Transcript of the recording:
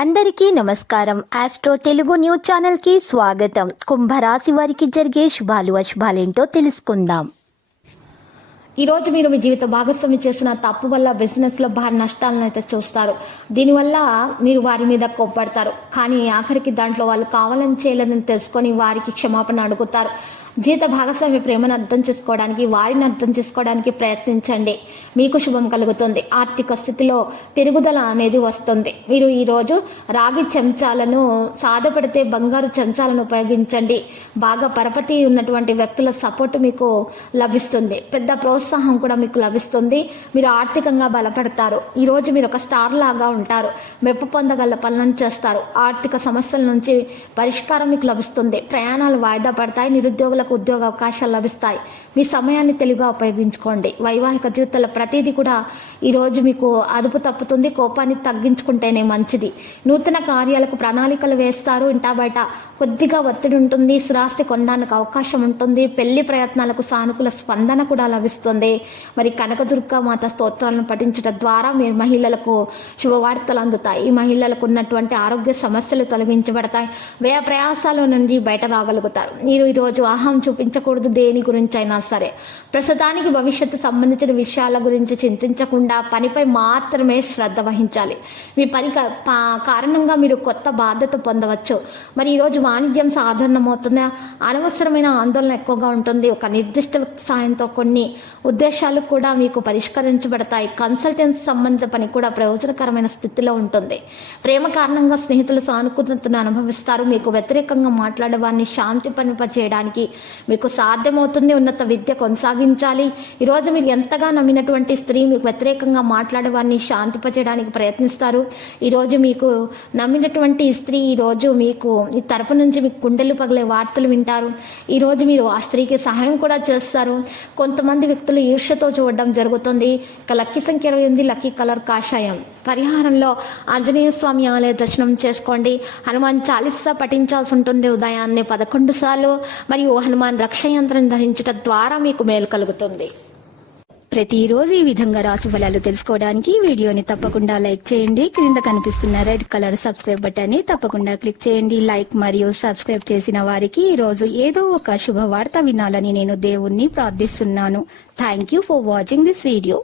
అందరికీ నమస్కారం. Astro Telugu news channel కి స్వాగతం. కుంభరాశి వారికి జరిగే శుభాలు అశుభాలేంటో తెలుసుకుందాం. ఈరోజు మీరు మీ జీవిత భాగస్వామి చేసిన తప్పు వల్ల బిజినెస్ లో భారీ నష్టాలను అయితే చూస్తారు. దీనివల్ల మీరు వారి మీద కోప్పడతారు, కానీ ఆఖరికి దాంట్లో వాళ్ళు కావాలని చేయలేదని తెలుసుకొని వారికి క్షమాపణ అడుగుతారు. జీవిత భాగస్వామి ప్రేమను అర్థం చేసుకోవడానికి, వారిని అర్థం చేసుకోవడానికి ప్రయత్నించండి. మీకు శుభం కలుగుతుంది. ఆర్థిక స్థితిలో పెరుగుదల అనేది వస్తుంది. మీరు ఈరోజు రాగి చెంచాలను సాధపడితే బంగారు చెంచాలను ఉపయోగించండి. బాగా పరపతి ఉన్నటువంటి వ్యక్తుల సపోర్ట్ మీకు లభిస్తుంది. పెద్ద ప్రోత్సాహం కూడా మీకు లభిస్తుంది. మీరు ఆర్థికంగా బలపడతారు. ఈరోజు మీరు ఒక స్టార్ లాగా ఉంటారు. మెప్పు పొందగల పనులను చేస్తారు. ఆర్థిక సమస్యల నుంచి పరిష్కారం మీకు లభిస్తుంది. ప్రయాణాలు వాయిదా పడతాయి. నిరుద్యోగులకు ఉద్యోగ అవకాశాలు లభిస్తాయి. మీ సమయాన్ని తెలివిగా ఉపయోగించుకోండి. వైవాహిక జీవితంలో ప్రతిదీ కూడా ఈరోజు మీకు అదుపు తప్పుతుంది. కోపాన్ని తగ్గించుకుంటేనే మంచిది. నూతన కార్యాలకు ప్రణాళికలు వేస్తారు. ఇంటా బయట కొద్దిగా ఒత్తిడి ఉంటుంది. స్థిరాస్తి కొనడానికి అవకాశం ఉంటుంది. పెళ్లి ప్రయత్నాలకు సానుకూల స్పందన కూడా లభిస్తుంది. మరి కనకదుర్గ మాత స్తోత్రాలను పఠించడం ద్వారా మీరు మహిళలకు శుభవార్తలు అందుతాయి. ఈ మహిళలకు ఉన్నటువంటి ఆరోగ్య సమస్యలు తొలగించబడతాయి. వ్యయ ప్రయాసాల నుండి బయట రాగలుగుతారు. మీరు ఈరోజు అహం చూపించకూడదు. దేని గురించి అయినా సరే ప్రస్తుతానికి భవిష్యత్తు సంబంధించిన విషయాల గురించి చింతించకుండా పనిపై మాత్రమే శ్రద్ధ వహించాలి. మీ పని కారణంగా మీరు కొత్త బాధ్యత పొందవచ్చు. మరి ఈరోజు వాణిజ్యం సాధారణమవుతుంది. అనవసరమైన ఆందోళన ఎక్కువగా ఉంటుంది. ఒక నిర్దిష్ట సాయంతో కొన్ని ఉద్దేశాలు కూడా మీకు పరిష్కరించబడతాయి. కన్సల్టెన్సీ సంబంధిత పని కూడా ప్రయోజనకరమైన స్థితిలో ఉంటుంది. ప్రేమ కారణంగా స్నేహితులు సానుకూలతను అనుభవిస్తారు. మీకు వ్యతిరేకంగా మాట్లాడే వారిని శాంతి చేయడానికి మీకు సాధ్యమవుతుంది. ఉన్నత విద్య కొనసాగించాలి. ఈరోజు మీరు ఎంతగా నమ్మినటువంటి స్త్రీ మీకు వ్యతిరేకంగా మాట్లాడే వారిని శాంతింపచేయడానికి ప్రయత్నిస్తారు. ఈరోజు మీకు నమ్మినటువంటి స్త్రీ ఈరోజు మీకు ఈ తరపు నుంచి మీకు గుండెలు పగిలే వార్తలు వింటారు. ఈరోజు మీరు ఆ స్త్రీకి సహాయం కూడా చేస్తారు. కొంతమంది వ్యక్తులు ఈర్ష్యతో చూడడం జరుగుతుంది. ఇక లక్కీ సంఖ్య 28, లక్కీ కలర్ కాషాయం. పరిహారంలో ఆంజనేయ స్వామి ఆలయ దర్శనం చేసుకోండి. హనుమాన్ చాలీసా పఠించాల్సి ఉంటుంది ఉదయాన్నే 11 సార్లు. మరియు హనుమాన్ రక్షయంత్రం ధరించడం ద్వారా మీకు మేలు కలుగుతుంది. ప్రతిరోజు ఈ విధంగా రాశి ఫలాలు తెలుసుకోవడానికి వీడియోని తప్పకుండా లైక్ చేయండి. క్రింద కనిపిస్తున్న రెడ్ కలర్ సబ్స్క్రైబ్ బటన్ ని తప్పకుండా క్లిక్ చేయండి. లైక్ మరియు సబ్స్క్రైబ్ చేసిన వారికి ఈ రోజు ఏదో ఒక శుభవార్త వినాలని నేను దేవుణ్ణి ప్రార్థిస్తున్నాను. Thank you for watching this video.